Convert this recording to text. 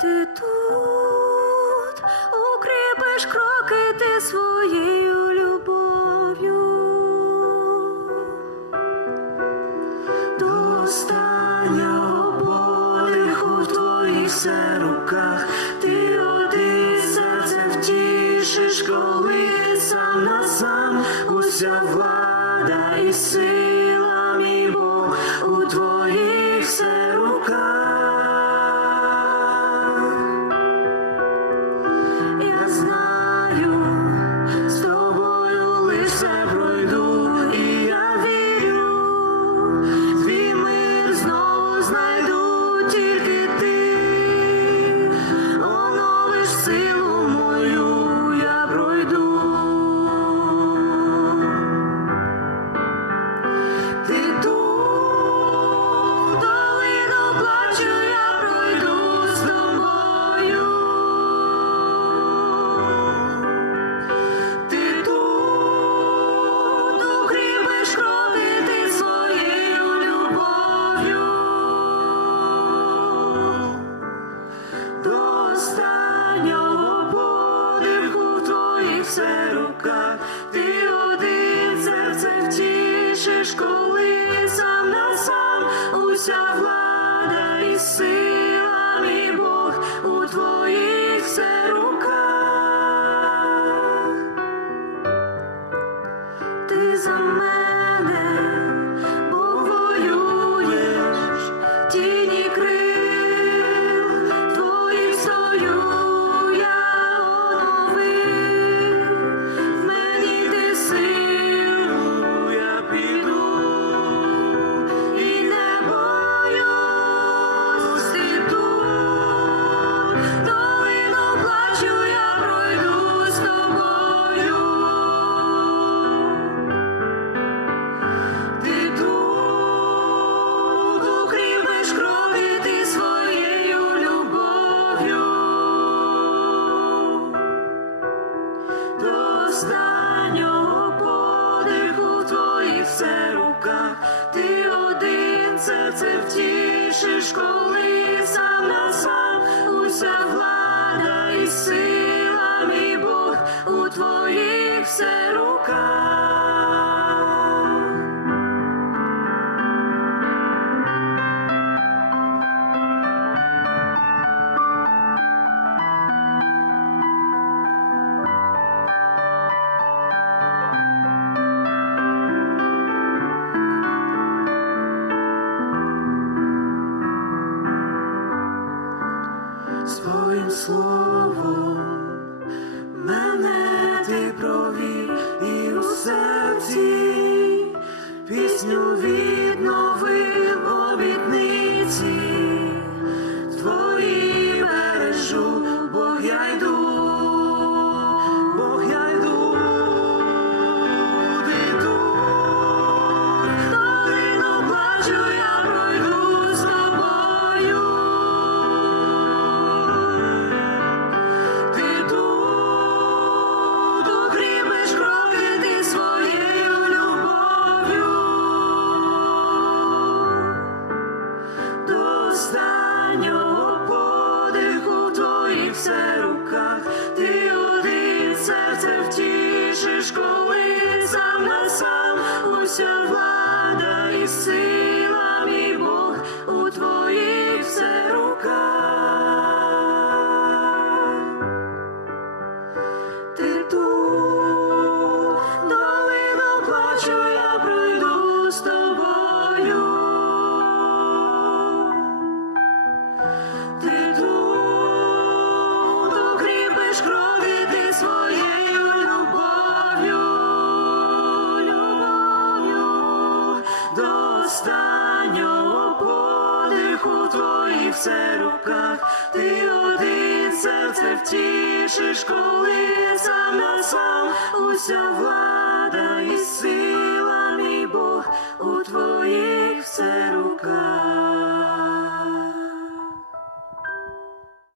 Ти тут укріпиш кроки ти своєю любов'ю. До останнього подиху в твоїх все руках. Ти один серце втішиш, коли сам на сам уся влада і сила, коли сам на сам уся влада і сила, мій Бог, у твоїх все руках. Ти за мене останнього подиху твоїх все руках. Ти один серце втішиш, коли сам на сам уся влада і сила, Своїм словом. Мене ти провів і у серці пісню відновив серце втішиш, коли сам на сам уся влада і сила, серце руках, ти один серце втішиш, коли сам на сам уся влада і сила, мій Бог у твоїх все руках.